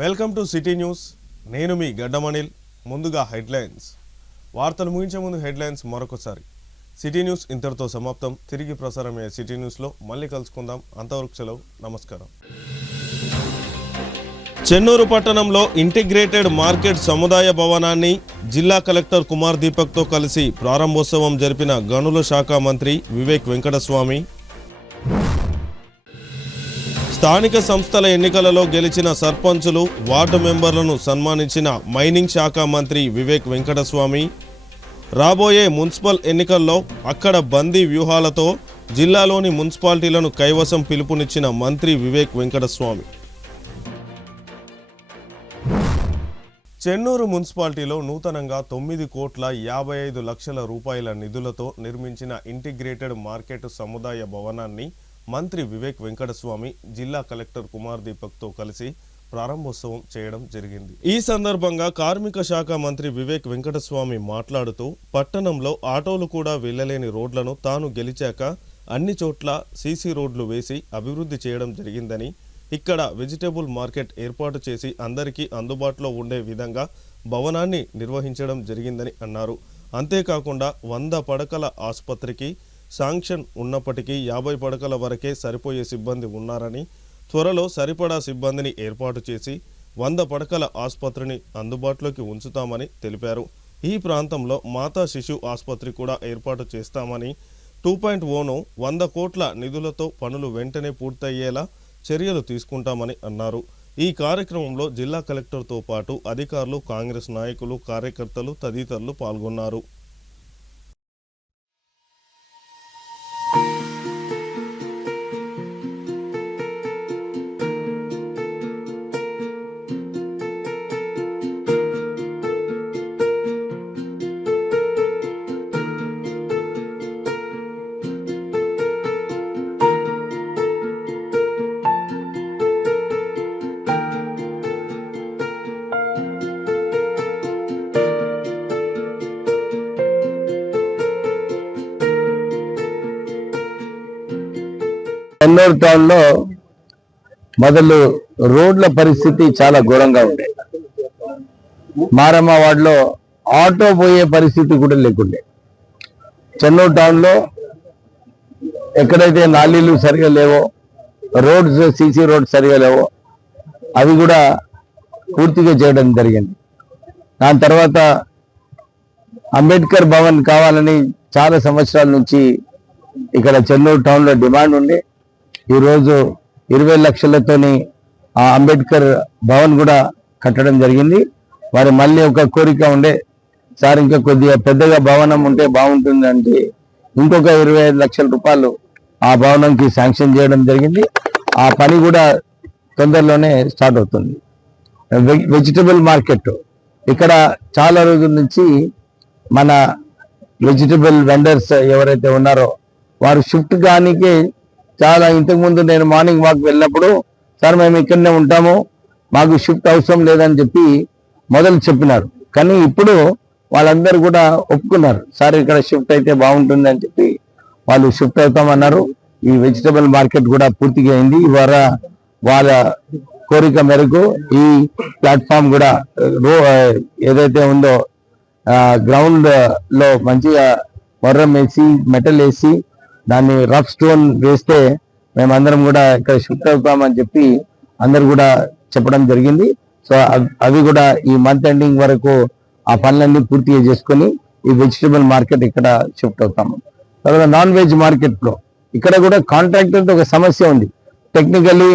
Welcome to city news. నేను మీ గడ్డమనిల్. ముందుగా headlines. వార్తలు ముగించే ముందు హెడ్లైన్స్ మరొకసారి. సిటీ న్యూస్ ఇంతటితో సమాప్తం. తిరిగి ప్రసారమయ్యే సిటీ న్యూస్లో మళ్ళీ కలుసుకుందాం. అంతవరకు సెలవు. నమస్కారం. చెన్నూరు పట్టణంలో ఇంటిగ్రేటెడ్ మార్కెట్ సముదాయ భవనాన్ని జిల్లా కలెక్టర్ కుమార్ దీపక్తో కలిసి ప్రారంభోత్సవం జరిపిన గనుల శాఖ మంత్రి వివేక్ వెంకటస్వామి. స్థానిక సంస్థల ఎన్నికలలో గెలిచిన సర్పంచులు, వార్డు మెంబర్లను సన్మానించిన మైనింగ్ శాఖ మంత్రి వివేక్ వెంకటస్వామి. రాబోయే మున్సిపల్ ఎన్నికల్లో అక్కడ బందీ వ్యూహాలతో జిల్లాలోని మున్సిపాలిటీలను కైవసం పిలుపునిచ్చిన మంత్రి వివేక్ వెంకటస్వామి. చెన్నూరు మున్సిపాలిటీలో నూతనంగా 9,55,00,000 రూపాయల నిధులతో నిర్మించిన ఇంటిగ్రేటెడ్ మార్కెట్ సముదాయ భవనాన్ని మంత్రి వివేక్ వెంకటస్వామి జిల్లా కలెక్టర్ కుమార్ దీపక్తో కలిసి ప్రారంభోత్సవం చేయడం జరిగింది. ఈ సందర్భంగా కార్మిక శాఖ మంత్రి వివేక్ వెంకటస్వామి మాట్లాడుతూ, పట్టణంలో ఆటోలు కూడా వెళ్లలేని రోడ్లను తాను గెలిచాక అన్ని చోట్ల సీసీ రోడ్లు వేసి అభివృద్ధి చేయడం జరిగిందని, ఇక్కడ వెజిటేబుల్ మార్కెట్ ఏర్పాటు చేసి అందరికీ అందుబాటులో ఉండే విధంగా భవనాన్ని నిర్వహించడం జరిగిందని అన్నారు. అంతేకాకుండా 100 పడకల ఆసుపత్రికి శాంక్షన్ ఉన్నప్పటికీ 50 పడకల వరకే సరిపోయే సిబ్బంది ఉన్నారని, త్వరలో సరిపడా సిబ్బందిని ఏర్పాటు చేసి 100 పడకల ఆసుపత్రిని అందుబాటులోకి ఉంచుతామని తెలిపారు. ఈ ప్రాంతంలో మాతా శిశు ఆసుపత్రి కూడా ఏర్పాటు చేస్తామని, 2.0ను 100 కోట్ల నిధులతో పనులు వెంటనే పూర్తయ్యేలా చర్యలు తీసుకుంటామని అన్నారు. ఈ కార్యక్రమంలో జిల్లా కలెక్టర్తో పాటు అధికారులు, కాంగ్రెస్ నాయకులు, కార్యకర్తలు తదితరులు పాల్గొన్నారు. చెన్నూరు టౌన్ లో మొదలు రోడ్ల పరిస్థితి చాలా ఘోరంగా ఉండే. మారమ్మ వార్డులో ఆటో పోయే పరిస్థితి కూడా లేకుండే. చెన్నూరు టౌన్ లో ఎక్కడైతే నాలీలు సరిగా లేవో, రోడ్స్ సీసీ రోడ్స్ సరిగా లేవో అవి కూడా పూర్తిగా చేయడం జరిగింది. దాని తర్వాత అంబేద్కర్ భవన్ కావాలని చాలా సంవత్సరాల నుంచి ఇక్కడ చెన్నూరు టౌన్ లో డిమాండ్ ఉండే. ఈరోజు 20 లక్షలతోని ఆ అంబేద్కర్ భవన్ కూడా కట్టడం జరిగింది. వారి మళ్ళీ ఒక కోరిక ఉండే, సార్ ఇంకా కొద్దిగా పెద్దగా భవనం ఉంటే బాగుంటుంది అంటే ఇంకొక 25 లక్షల రూపాయలు ఆ భవనంకి శాంక్షన్ చేయడం జరిగింది. ఆ పని కూడా తొందరలోనే స్టార్ట్ అవుతుంది. వెజిటబుల్ మార్కెట్ ఇక్కడ చాలా రోజుల నుంచి మన వెజిటబుల్ వెండర్స్ ఎవరైతే ఉన్నారో వారు షిఫ్ట్ కానికే చాలా, ఇంతకుముందు నేను మార్నింగ్ వాక్ వెళ్ళినప్పుడు, సార్ మేము ఇక్కడనే ఉంటాము, మాకు షిఫ్ట్ అవసరం లేదని చెప్పి మొదలు చెప్పినారు. కానీ ఇప్పుడు వాళ్ళందరూ కూడా ఒప్పుకున్నారు, సార్ ఇక్కడ షిఫ్ట్ అయితే బాగుంటుంది అని చెప్పి వాళ్ళు షిఫ్ట్ అవుతామన్నారు. ఈ వెజిటబుల్ మార్కెట్ కూడా పూర్తిగా అయింది. ఇవాళ వాళ్ళ కోరిక మేరకు ఈ ప్లాట్ఫామ్ కూడా ఏదైతే ఉందో గ్రౌండ్ లో మంచిగా వర్రం వేసి మెటల్ వేసి దాన్ని రఫ్ స్టోన్ వేస్తే మేమందరం కూడా ఇక్కడ షిఫ్ట్ అవుతామని చెప్పి అందరు కూడా చెప్పడం జరిగింది. సో అవి కూడా ఈ మంత్ ఎండింగ్ వరకు ఆ పనులన్నీ పూర్తిగా చేసుకొని ఈ వెజిటబుల్ మార్కెట్ ఇక్కడ షిఫ్ట్ అవుతాము. తర్వాత నాన్ వెజ్ మార్కెట్ లో ఇక్కడ కూడా కాంట్రాక్టర్ ఒక సమస్య ఉంది. టెక్నికల్లీ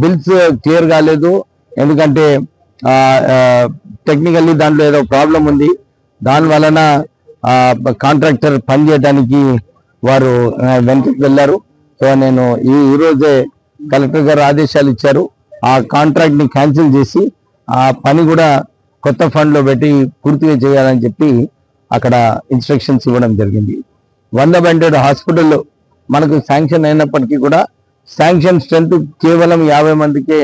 బిల్స్ క్లియర్ కాలేదు. ఎందుకంటే టెక్నికల్లీ దాంట్లో ఏదో ప్రాబ్లం ఉంది. దాని వలన కాంట్రాక్టర్ పనిచేయడానికి వారు వెనక్కి వెళ్ళారు. సో నేను ఈ రోజే కలెక్టర్ గారు ఆదేశాలు ఇచ్చారు, ఆ కాంట్రాక్ట్ ని క్యాన్సిల్ చేసి ఆ పని కూడా కొత్త ఫండ్ లో పెట్టి పూర్తిగా చేయాలని చెప్పి అక్కడ ఇన్స్ట్రక్షన్స్ ఇవ్వడం జరిగింది. 100 బెడెడ్ హాస్పిటల్ మనకు శాంక్షన్ అయినప్పటికీ కూడా శాంక్షన్ స్ట్రెంత్ కేవలం 50 మందికే,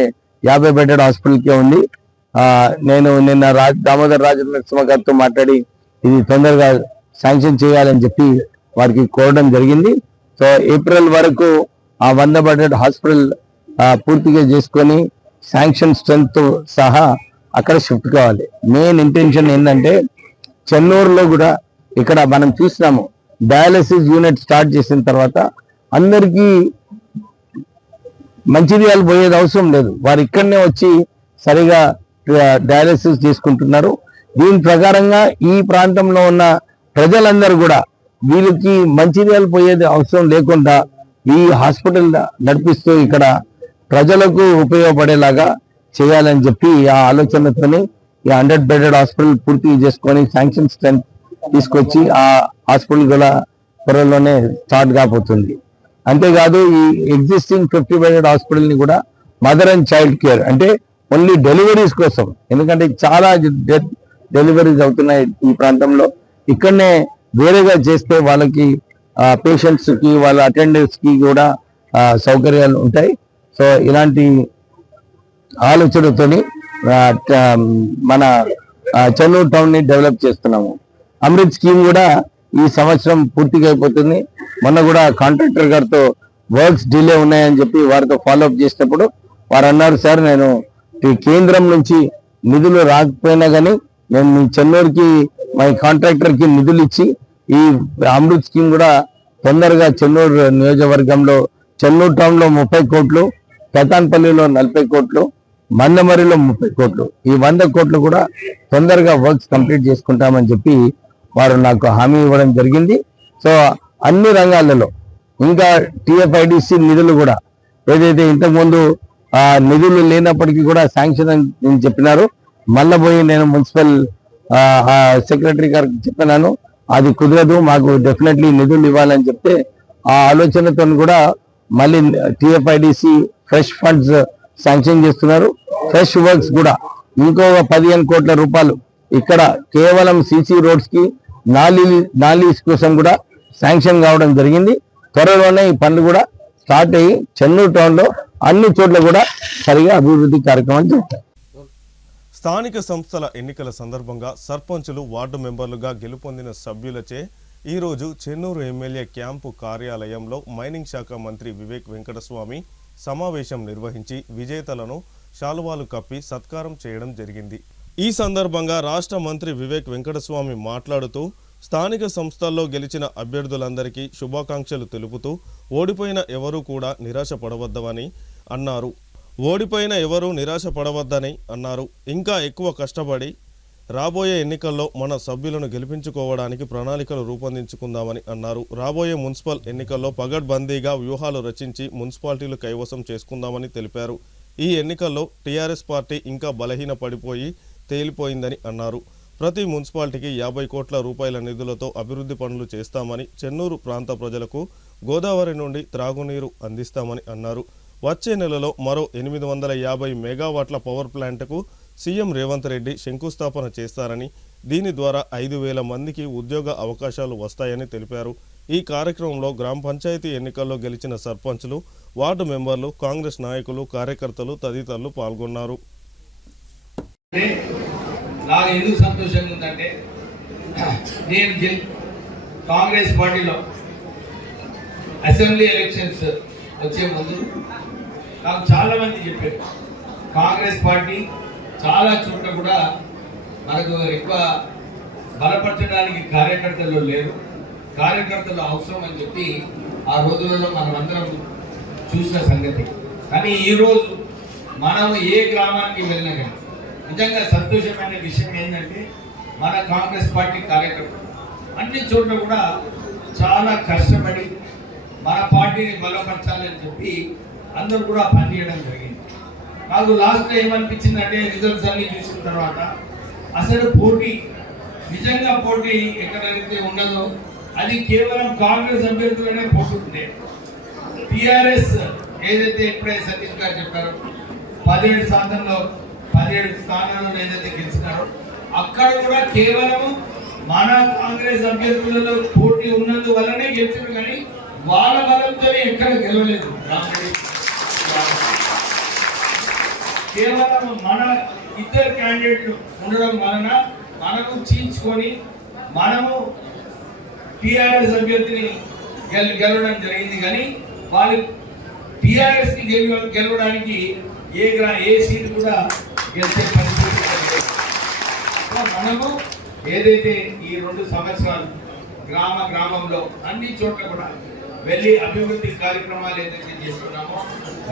50 బెడెడ్ హాస్పిటల్కే ఉంది. నేను నిన్న దామోదర్ రాజనరసింహ గారితో మాట్లాడి ఇది తొందరగా శాంక్షన్ చేయాలని చెప్పి వారికి కోరడం జరిగింది. సో ఏప్రిల్ వరకు ఆ 100 బెడెడ్ హాస్పిటల్ పూర్తిగా చేసుకొని శాంక్షన్ స్ట్రెంత్ సహా అక్కడ షిఫ్ట్ కావాలి. మెయిన్ ఇంటెన్షన్ ఏంటంటే చెన్నూరులో కూడా ఇక్కడ మనం చూసినాము డయాలసిస్ యూనిట్ స్టార్ట్ చేసిన తర్వాత అందరికీ మంచిర్యాల పోయేది అవసరం లేదు, వారు ఇక్కడనే వచ్చి సరిగా డయాలసిస్ చేసుకుంటున్నారు. దీని ప్రకారంగా ఈ ప్రాంతంలో ఉన్న ప్రజలందరూ కూడా వీళ్ళకి మంచిర్యాల పోయేది అవసరం లేకుండా ఈ హాస్పిటల్ నడిపిస్తూ ఇక్కడ ప్రజలకు ఉపయోగపడేలాగా చేయాలని చెప్పి ఆ ఆలోచనతోని ఈ 100 బెడెడ్ హాస్పిటల్ పూర్తి చేసుకొని శాంక్షన్ స్ట్రెంత్ తీసుకొచ్చి ఆ హాస్పిటల్ కూడా త్వరలోనే స్టార్ట్ కాబోతుంది. అంతేకాదు ఈ ఎగ్జిస్టింగ్ 50 బెడెడ్ హాస్పిటల్ ని కూడా మదర్ అండ్ చైల్డ్ కేర్ అంటే ఓన్లీ డెలివరీస్ కోసం, ఎందుకంటే చాలా డెలివరీస్ అవుతున్నాయి ఈ ప్రాంతంలో, ఇక్కడనే వేరేగా చేస్తే వాళ్ళకి పేషెంట్స్ కి వాళ్ళ అటెండర్స్ కి కూడా సౌకర్యాలు ఉంటాయి. సో ఇలాంటి ఆలోచనతోని మన చెన్నూరు టౌన్ ని డెవలప్ చేస్తున్నాము. అమృత్ స్కీమ్ కూడా ఈ సంవత్సరం పూర్తిగా అయిపోతుంది. మొన్న కూడా కాంట్రాక్టర్ గారితో వర్క్స్ డిలే ఉన్నాయని చెప్పి వారితో ఫాలోఅప్ చేసినప్పుడు వారు అన్నారు, సార్ నేను ఈ కేంద్రం నుంచి నిధులు రాకపోయినా కానీ నేను మీ చెన్నూరుకి మా కాంట్రాక్టర్ కి నిధులు ఇచ్చి ఈ అమృత్ స్కీమ్ కూడా తొందరగా చెన్నూరు నియోజకవర్గంలో చెన్నూరు టౌన్ లో 30 కోట్లు, పెతాన్పల్లిలో 40 కోట్లు, మందమరిలో 30 కోట్లు, ఈ 100 కోట్లు కూడా తొందరగా వర్క్స్ కంప్లీట్ చేసుకుంటామని చెప్పి వారు నాకు హామీ ఇవ్వడం జరిగింది. సో అన్ని రంగాలలో ఇంకా టిఎఫ్ఐడిసి నిధులు కూడా ఏదైతే ఇంతకుముందు నిధులు లేనప్పటికీ కూడా శాంక్షన్ అని చెప్పినారు, మళ్ళీ పోయి నేను మున్సిపల్ సెక్రటరీ గారికి చెప్పినాను, అది కుదరదు, మాకు డెఫినెట్లీ నిధులు ఇవ్వాలని చెప్తే ఆ ఆలోచనతో కూడా మళ్ళీ టిఎఫ్ఐడిసి ఫ్రెష్ ఫండ్స్ శాంక్షన్ చేస్తున్నారు. ఫ్రెష్ వర్క్స్ కూడా ఇంకో 15 కోట్ల రూపాయలు ఇక్కడ కేవలం సిసి రోడ్స్ కి నాలీస్ కోసం కూడా శాంక్షన్ కావడం జరిగింది. త్వరలోనే ఈ పనులు కూడా స్టార్ట్ అయ్యి చెన్నూరు టౌన్ లో అన్ని చోట్ల కూడా సరిగా అభివృద్ధి కార్యక్రమాలు చేస్తాయి. స్థానిక సంస్థల ఎన్నికల సందర్భంగా సర్పంచులు, వార్డు మెంబర్లుగా గెలుపొందిన సభ్యులచే ఈరోజు చెన్నూరు ఎమ్మెల్యే క్యాంపు కార్యాలయంలో మైనింగ్ శాఖ మంత్రి వివేక్ వెంకటస్వామి సమావేశం నిర్వహించి విజేతలను శాలువాలు కప్పి సత్కారం చేయడం జరిగింది. ఈ సందర్భంగా రాష్ట్ర మంత్రి వివేక్ వెంకటస్వామి మాట్లాడుతూ స్థానిక సంస్థల్లో గెలిచిన అభ్యర్థులందరికీ శుభాకాంక్షలు తెలుపుతూ ఓడిపోయిన ఎవరూ కూడా నిరాశపడవద్దని అన్నారు. ఇంకా ఎక్కువ కష్టపడి రాబోయే ఎన్నికల్లో మన సభ్యులను గెలిపించుకోవడానికి ప్రణాళికలు రూపొందించుకుందామని అన్నారు. రాబోయే మున్సిపల్ ఎన్నికల్లో పగడ్బందీగా వ్యూహాలు రచించి మున్సిపాలిటీలు కైవసం చేసుకుందామని తెలిపారు. ఈ ఎన్నికల్లో టీఆర్ఎస్ పార్టీ ఇంకా బలహీన పడిపోయి తేలిపోయిందని అన్నారు. ప్రతి మున్సిపాలిటీకి 50 కోట్ల రూపాయల నిధులతో అభివృద్ధి పనులు చేస్తామని, చెన్నూరు ప్రాంత ప్రజలకు గోదావరి నుండి త్రాగునీరు అందిస్తామని అన్నారు. వచ్చే నెలలో మరో 850 మెగావాట్ల పవర్ ప్లాంట్కు సీఎం రేవంత్ రెడ్డి శంకుస్థాపన చేస్తారని, దీని ద్వారా 5,000 మందికి ఉద్యోగ అవకాశాలు వస్తాయని తెలిపారు. ఈ కార్యక్రమంలో గ్రామ పంచాయతీ ఎన్నికల్లో గెలిచిన సర్పంచులు, వార్డు మెంబర్లు, కాంగ్రెస్ నాయకులు, కార్యకర్తలు తదితరులు పాల్గొన్నారు. నాకు ఎందుకు సంతోషంగా ఉందంటే నేను కాంగ్రెస్ పార్టీలో అసెంబ్లీ ఎలక్షన్స్ వచ్చే ముందు నాకు చాలా మంది చెప్పారు, కాంగ్రెస్ పార్టీ చాలా చోట్ల కూడా మనకు ఎక్కువ బలపరచడానికి కార్యకర్తలు లేరు, కార్యకర్తలు అవసరం అని చెప్పి ఆ రోజులలో మనం అందరం చూసిన సంగతి. కానీ ఈరోజు మనం ఏ గ్రామానికి వెళ్ళినా కానీ నిజంగా సంతోషమైన విషయం ఏంటంటే మన కాంగ్రెస్ పార్టీ కార్యకర్తలు అన్ని చోట్ల కూడా చాలా కష్టపడి మన పార్టీని బలపరచాలని చెప్పి అందరూ కూడా పనిచేయడం జరిగింది. నాకు లాస్ట్ ఏమనిపించిందంటే రిజల్ట్స్ అన్ని చూసిన తర్వాత అసలు పోటీ నిజంగా పోటీ ఎక్కడైతే ఉండదో అది కేవలం కాంగ్రెస్ అభ్యర్థులనే పోటీ ఉండే. టిఆర్ఎస్ ఏదైతే ఇప్పుడే సతీష్ గారు చెప్పారో 17 స్థానాల్లో ఏదైతే గెలిచినారో అక్కడ కూడా కేవలం మన కాంగ్రెస్ అభ్యర్థులలో పోటీ ఉన్నందువల్లనే గెలిచారు, కానీ వాళ్ళ బలంతో ఎక్కడ గెలవలేదు. కేవలం మన ఇద్దరు క్యాండిడేట్లు ఉండడం వలన మనము చీల్చుకొని మనము టిఆర్ఎస్ అభ్యర్థిని గెలవడం జరిగింది. కానీ వాళ్ళు టిఆర్ఎస్ కి గెలవడానికి ఏ సీట్ కూడా గెలిచే పరిస్థితి లేదు. మనము ఏదైతే ఈ 2 సంవత్సరాలు గ్రామంలో అన్ని చోట్ల కూడా వెళ్ళి అభివృద్ధి కార్యక్రమాలు ఏదైతే చేస్తున్నామో,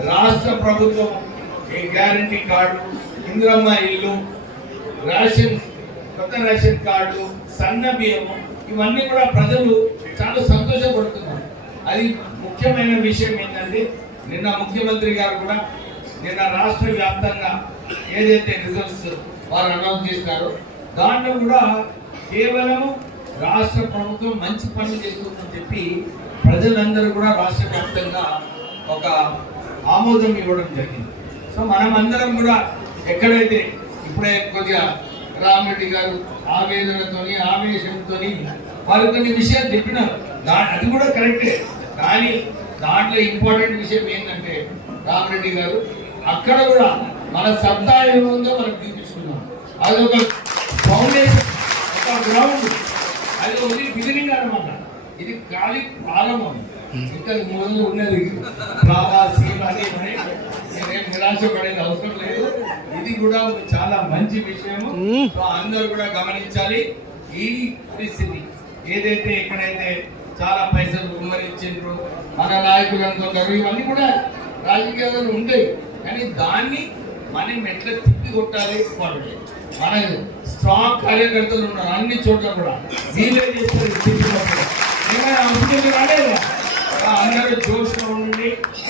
రాష్ట్ర ప్రభుత్వం ఈ గ్యారంటీ కార్డు, ఇందిరమ్మ ఇల్లు, కొత్త రేషన్ కార్డు, సన్న బియ్యము, ఇవన్నీ కూడా ప్రజలు చాలా సంతోషపడుతున్నారు. అది ముఖ్యమైన విషయం ఏంటంటే, నిన్న ముఖ్యమంత్రి గారు కూడా నిన్న రాష్ట్ర వ్యాప్తంగా ఏదైతే రిజల్ట్స్ వారు అనౌన్స్ చేస్తారో దాంట్లో కూడా కేవలం రాష్ట్ర ప్రభుత్వం మంచి పనులు చేస్తుందని చెప్పి ప్రజలందరూ కూడా రాష్ట్ర వ్యాప్తంగా ఒక ఆమోదం ఇవ్వడం జరిగింది. సో మనం అందరం కూడా ఎక్కడైతే ఇప్పుడే కొద్దిగా రామరెడ్డి గారు ఆవేదనతోని ఆవేశంతోని వాళ్ళు కొన్ని విషయాలు చెప్పినారు, అది కూడా కరెక్టే. కానీ దాంట్లో ఇంపార్టెంట్ విషయం ఏంటంటే రామరెడ్డి గారు అక్కడ కూడా మన సత్తా ఏముందో మనకు చూపించుకున్నాం. అది ఒక ఫౌండేషన్, ఒక గ్రౌండ్, అది ఒకటి బిగినింగ్ అన్నమాట. ఇది ఖాళీ ప్రారంభం, ఇంకా మొదలు ఉన్నది నేనేం నిరాశపడేది అవసరం లేదు. ఇది కూడా చాలా మంచి విషయము. సో అందరూ కూడా గమనించాలి. ఈ పరిస్థితి ఏదైతే ఎక్కడైతే చాలా పైసలు ఉమ్మరించారు, మన నాయకులు అనుకుంటారు, ఇవన్నీ కూడా రాజకీయాలు ఉంటాయి. కానీ దాన్ని మనం ఎట్లా తిప్పి కొట్టాలి, మన స్ట్రాంగ్ కార్యకర్తలు ఉన్నారు అన్ని చోట్ల కూడా, వీళ్ళే చేస్తారు తిప్పి కొట్టాలి. ఏమైనా అనుకుంటుంది రాలేదా? అందరూ జోష్లో ఉండి,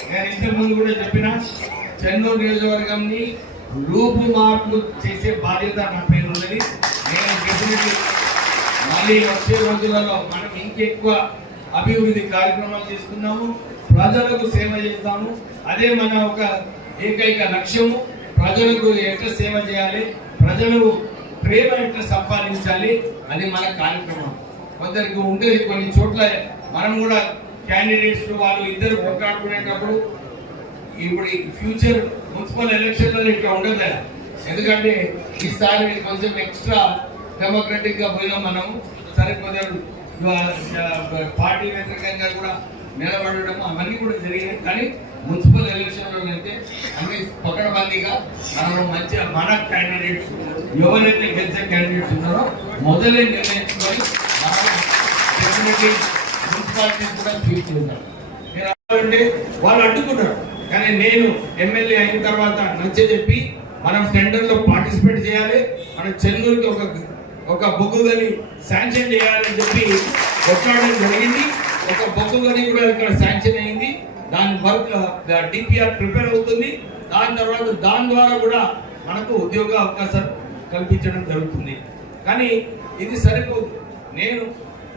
నేను ఇంతకు ముందు కూడా చెప్పిన చెన్నూరు నియోజకవర్గంని రూపు మార్పు చేసే బాధ్యత నా పేరు ఉన్నది. నేను డెఫినెట్లీ మళ్ళీ వచ్చే రోజులలో మనం ఇంకెక్కువ అభివృద్ధి కార్యక్రమాలు చేసుకున్నాము, ప్రజలకు సేవ చేస్తాము. అదే మన ఒక ఏకైక లక్ష్యము. ప్రజలకు ఎట్లా సేవ చేయాలి, ప్రజలు ప్రేమ ఎట్లా సంపాదించాలి, అది మన కార్యక్రమం. కొందరికి ఉండేది కొన్ని చోట్ల మనం కూడా క్యాండిడేట్స్ వాళ్ళు ఇద్దరు కొట్లాడుకునేటప్పుడు ఇప్పుడు ఫ్యూచర్ మున్సిపల్ ఎలక్షన్లలో ఇట్లా ఉండదు. ఎందుకంటే ఈసారి కొంచెం ఎక్స్ట్రా డెమోక్రటిక్ గా పోయినాం మనం. సరే కొంచెం పార్టీ వ్యతిరేకంగా కూడా నిలబడడం అవన్నీ కూడా జరిగాయి. కానీ మున్సిపల్ ఎలక్షన్లో అయితే అన్ని పకడ్బందీగా మనం మంచిగా మన క్యాండిడేట్స్ ఎవరైతే గెలిచే క్యాండిడేట్స్ ఉన్నారో మొదలే నిర్ణయించుకొని మనం డెఫినెట్లీ మున్సిపాలిటీ కూడా తీసుకుంటారు. వాళ్ళు అడ్డుకున్నారు. కానీ నేను ఎమ్మెల్యే అయిన తర్వాత నచ్చజెప్పి మనం టెండర్లో పార్టిసిపేట్ చేయాలి, మన చెన్నూరుకి ఒక బొగ్గు గని శాంక్షన్ చేయాలని చెప్పి కొట్లాడడం జరిగింది. ఒక బొగ్గు గని కూడా ఇక్కడ శాంక్షన్ అయింది. దాని వర్క్ డిపిఆర్ ప్రిపేర్ అవుతుంది. దాని తర్వాత దాని ద్వారా కూడా మనకు ఉద్యోగ అవకాశాలు కల్పించడం జరుగుతుంది. కానీ ఇది సరిపోదు. నేను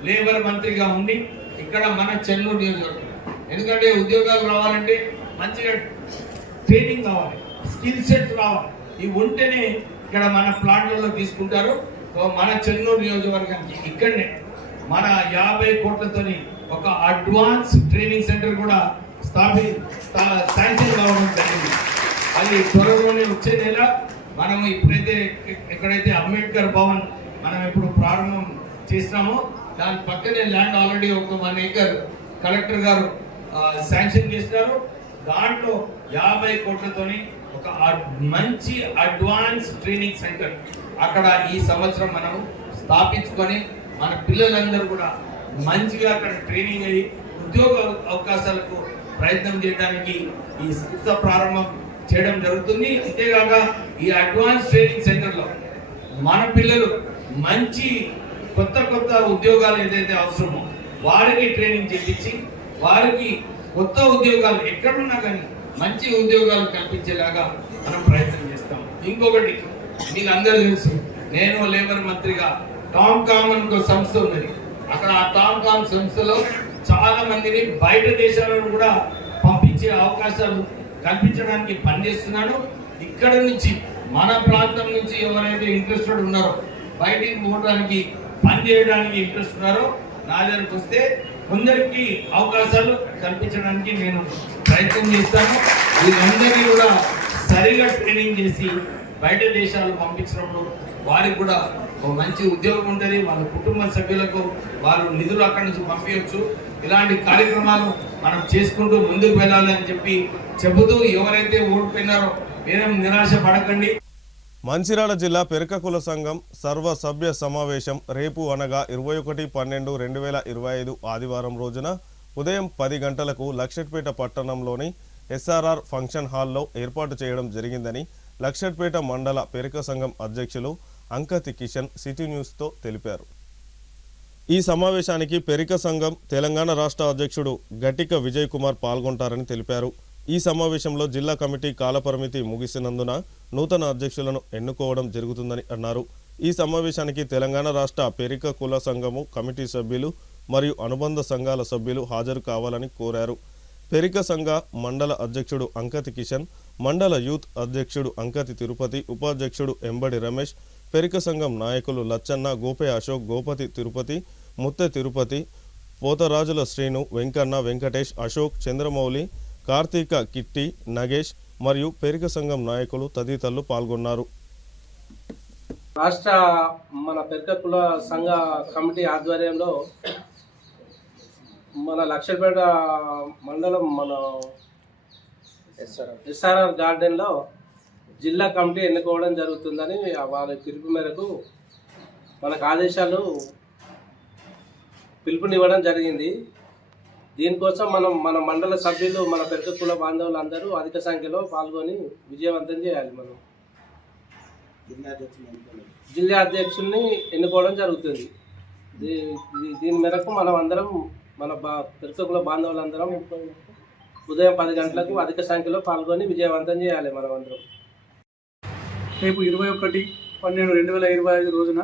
లేబర్ మంత్రిగా ఉండి ఇక్కడ మన చెన్నూరు నియోజకవర్గం, ఎందుకంటే ఉద్యోగాలు రావాలంటే మంచిగా ట్రైనింగ్ కావాలి, స్కిల్ సెట్ రావాలి. ఇవి ఉంటేనే ఇక్కడ మన ప్లాంట్లలో తీసుకుంటారు. మన చెన్నూరు నియోజకవర్గానికి ఇక్కడనే మన 50 కోట్లతోని ఒక అడ్వాన్స్ ట్రైనింగ్ సెంటర్ కూడా శాంక్షన్ కావడం జరిగింది. అది త్వరలోనే వచ్చే నెల మనం ఇప్పుడైతే ఎక్కడైతే అంబేద్కర్ భవన్ మనం ఇప్పుడు ప్రారంభం చేసినామో దాని పక్కనే ల్యాండ్ ఆల్రెడీ ఒక 1 ఏకర్ కలెక్టర్ గారు శాంక్షన్ చేసినారు. దాంట్లో 50 కోట్లతోని ఒక మంచి అడ్వాన్స్ ట్రైనింగ్ సెంటర్ అక్కడ ఈ సంవత్సరం మనం స్థాపించుకొని మన పిల్లలందరూ కూడా మంచిగా అక్కడ ట్రైనింగ్ అయ్యి ఉద్యోగ అవకాశాలకు ప్రయత్నం చేయడానికి ఈ సంస్థ ప్రారంభం చేయడం జరుగుతుంది. అంతేకాక ఈ అడ్వాన్స్ ట్రైనింగ్ సెంటర్లో మన పిల్లలు మంచి కొత్త ఉద్యోగాలు ఏదైతే అవసరమో వారికి ట్రైనింగ్ చేయించి వారికి కొత్త ఉద్యోగాలు ఎక్కడున్నా కానీ మంచి ఉద్యోగాలు కల్పించేలాగా మనం ప్రయత్నం చేస్తాం. ఇంకొకటి మీకు అందరూ తెలుసు, నేను లేబర్ మంత్రిగా టామ్కామ్ అని ఒక సంస్థ ఉన్నది. అక్కడ ఆ టామ్కామ్ సంస్థలో చాలా మందిని బయట దేశాలను కూడా పంపించే అవకాశాలు కల్పించడానికి పనిచేస్తున్నాను. ఇక్కడ నుంచి మన ప్రాంతం నుంచి ఎవరైతే ఇంట్రెస్టెడ్ ఉన్నారో, బయటికి పోవడానికి పని చేయడానికి ఇంట్రెస్ట్ ఉన్నారో నా దగ్గరకు వస్తే కొందరికి అవకాశాలు కల్పించడానికి నేను ప్రయత్నం చేస్తాను. వీళ్ళందరినీ కూడా సరిగా ట్రైనింగ్ చేసి బయట దేశాలు పంపించినప్పుడు వారికి కూడా ఒక మంచి ఉద్యోగం ఉంటుంది. వాళ్ళ కుటుంబ సభ్యులకు వాళ్ళు నిధులు అక్కడి నుంచి పంపించవచ్చు. ఇలాంటి కార్యక్రమాలు మనం చేసుకుంటూ ముందుకు వెళ్ళాలని చెప్పి చెబుతూ ఎవరైతే ఓడిపోయినారో ఏం నిరాశ పడకండి. మంచిర్యాల జిల్లా పెరక కుల సంఘం సర్వ సభ్య సమావేశం రేపు అనగా 21/12/2025 ఆదివారం రోజున ఉదయం 10 గంటలకు లక్షట్పేట పట్టణంలోని SRR ఫంక్షన్ హాల్లో ఏర్పాటు చేయడం జరిగిందని లక్షట్పేట మండల పెరక సంఘం అధ్యక్షులు అంకతి కిషన్ సిటీ న్యూస్తో తెలిపారు. ఈ సమావేశానికి పెరక సంఘం తెలంగాణ రాష్ట్ర అధ్యక్షుడు గట్టిక విజయ్ కుమార్ పాల్గొంటారని తెలిపారు. ఈ సమావేశంలో జిల్లా కమిటీ కాలపరిమితి ముగిసినందున నూతన అధ్యక్షులను ఎన్నుకోవడం జరుగుతుందని అన్నారు. ఈ సమావేశానికి తెలంగాణ రాష్ట్ర పెరక కుల సంఘము కమిటీ సభ్యులు మరియు అనుబంధ సంఘాల సభ్యులు హాజరు కావాలని కోరారు. పెరక సంఘ మండల అధ్యక్షుడు అంకతి కిషన్, మండల యూత్ అధ్యక్షుడు అంకతి తిరుపతి, ఉపాధ్యక్షుడు ఎంబడి రమేష్, పెరక సంఘం నాయకులు లచ్చన్న, గోపే అశోక్, గోపతి తిరుపతి, ముత్తె తిరుపతి, పోతరాజుల శ్రీను, వెంకన్న, వెంకటేష్, అశోక్, చంద్రమౌళి, కార్తీక, కిట్టి, నగేష్ మరియు పెరక సంఘం నాయకులు తదితరులు పాల్గొన్నారు. రాష్ట్ర మన పెరక కుల సంఘ కమిటీ ఆధ్వర్యంలో మన లక్షపేట మండలం మన SRR గార్డెన్లో జిల్లా కమిటీ ఎన్నుకోవడం జరుగుతుందని వాళ్ళ పిలుపు మేరకు మనకు ఆదేశాలు పిలుపునివ్వడం జరిగింది. దీనికోసం మన మండల సభ్యులు మన పెరక కుల బాంధవులు అందరూ అధిక సంఖ్యలో పాల్గొని విజయవంతం చేయాలి. మనం జిల్లా అధ్యక్షుల్ని ఎన్నుకోవడం జరుగుతుంది. దీని మేరకు మనం అందరం మన పెరక కుల బాంధవులందరం ఉదయం 10 గంటలకు అధిక సంఖ్యలో పాల్గొని విజయవంతం చేయాలి. మనం అందరం రేపు 21/12/2025 రోజున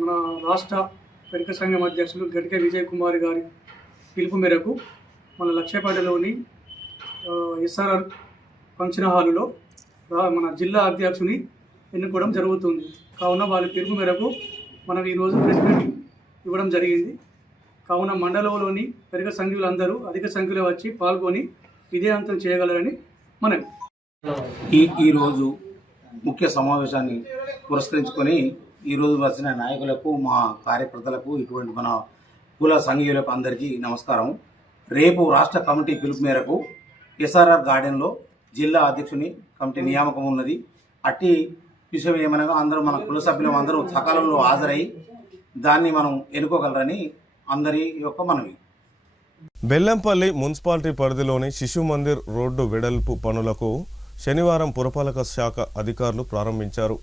మన రాష్ట్ర పెరక సంఘం అధ్యక్షులు గట్టిక విజయ్ కుమార్ గారి పిలుపు మేరకు మన లక్షపేటలోని SRR ఫంక్షన్ హాలులో మన జిల్లా అధ్యక్షుని ఎన్నుకోవడం జరుగుతుంది. కావున వాళ్ళ పిలుపు మేరకు మనం ఈరోజు ప్రెస్ మీట్ ఇవ్వడం జరిగింది. కావున మండలంలోని పెరక సంఘులందరూ అధిక సంఖ్యలో వచ్చి పాల్గొని విజయవంతం చేయగలరని మనవి. ఈరోజు ముఖ్య సమావేశాన్ని పురస్కరించుకొని ఈరోజు వచ్చిన నాయకులకు, మా కార్యకర్తలకు, ఇటువంటి మన కుల సంఘీయులకు అందరికీ నమస్కారం. రేపు రాష్ట్ర కమిటీ పిలుపు మేరకు SRR గార్డెన్లో జిల్లా అధ్యక్షుని కమిటీ నియామకం ఉన్నది. అట్టి విషయం ఏమనగా అందరూ మన కుల సభ్యులం అందరూ సకాలంలో హాజరై దాన్ని మనం ఎన్నుకోగలరని అందరి యొక్క మనవి. బెల్లంపల్లి మున్సిపాలిటీ పరిధిలోని శిశు మందిర్ రోడ్డు వెడల్పు పనులకు శనివారం పురపాలక శాఖ అధికారులు ప్రారంభించారు.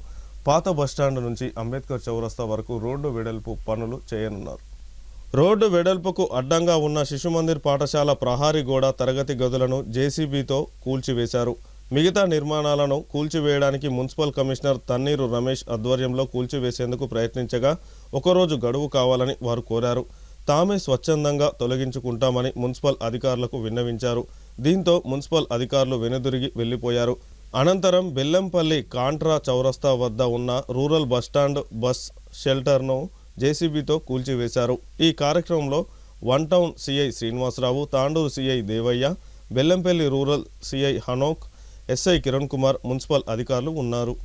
పాత బస్టాండ్ నుంచి అంబేద్కర్ చౌరస్తా వరకు రోడ్డు వెడల్పు పనులు చేయనున్నారు. రోడ్డు వెడల్పుకు అడ్డంగా ఉన్న శిశు మందిర్ పాఠశాల ప్రహారీ గోడ, తరగతి గదులను JCBతో కూల్చివేశారు. మిగతా నిర్మాణాలను కూల్చివేయడానికి మున్సిపల్ కమిషనర్ తన్నీరు రమేష్ ఆధ్వర్యంలో కూల్చివేసేందుకు ప్రయత్నించగా ఒకరోజు గడువు కావాలని వారు కోరారు. తామే స్వచ్ఛందంగా తొలగించుకుంటామని మున్సిపల్ అధికారులకు విన్నవించారు. దీంతో మున్సిపల్ అధికారులు వెనుదిరిగి వెళ్లిపోయారు. అనంతరం బెల్లంపల్లి కాంట్రా చౌరస్తా వద్ద ఉన్న రూరల్ బస్టాండ్ బస్ షెల్టర్ను JCBతో కూల్చివేశారు. ఈ కార్యక్రమంలో 1 town CI Srinivasarao, Tandur CI Devaiah, Bellampalli rural CI Hanok, SI Kiran Kumar, municipal అధికారులు ఉన్నారు.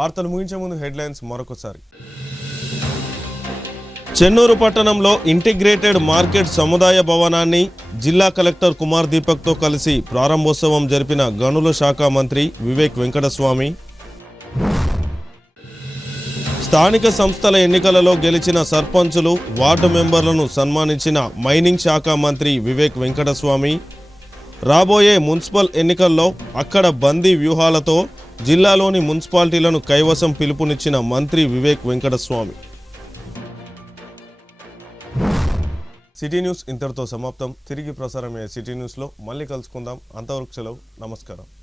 వార్తలు ముగించే ముందు హెడ్లైన్స్ మరొకసారి. చెన్నూరు పట్టణంలో ఇంటిగ్రేటెడ్ మార్కెట్ సముదాయ భవనాన్ని జిల్లా కలెక్టర్ కుమార్ దీపక్తో కలిసి ప్రారంభోత్సవం జరిపిన గనుల శాఖ మంత్రి వివేక్ వెంకటస్వామి. స్థానిక సంస్థల ఎన్నికలలో గెలిచిన సర్పంచులు వార్డు మెంబర్లను సన్మానించిన మైనింగ్ శాఖ మంత్రి వివేక్ వెంకటస్వామి. రాబోయే మున్సిపల్ ఎన్నికల్లో అక్కడ బందీ వ్యూహాలతో జిల్లాలోని మున్సిపాలిటీలను కైవసం పిలుపునిచ్చిన మంత్రి వివేక్ వెంకటస్వామి. సిటీ న్యూస్ ఇంతటితో సమాప్తం. తిరిగి ప్రసారమయ్యే సిటీ న్యూస్లో మళ్ళీ కలుసుకుందాం. అంతవరకు సెలవు. నమస్కారం.